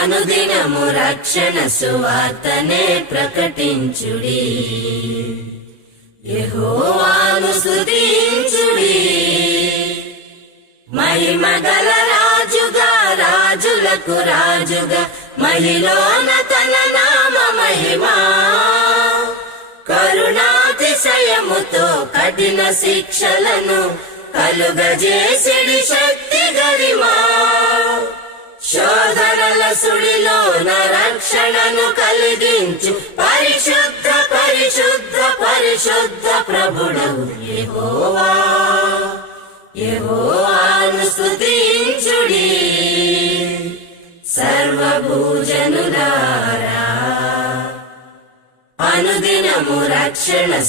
అనుదినము రక్షణ సువార్తనే ప్రకటించుడి. యెహోవాను స్తుతించుడి. మహిమగల రాజుగా, రాజులకు రాజుగా, మహిలోన తన నామ మహిమా. కరుణాతిశయముతో కఠిన శిక్షలను కలుగజేసిడి శక్తి గరిమా. శోధనల సుడిలోన రక్షణను కలిగించు పరిశుద్ధ పరిశుద్ధ పరిశుద్ధ ప్రభుడవు యెహోవా. యెహోవాను స్తుతించుడి సర్వభూజనులారా. అనుదినము రక్షణ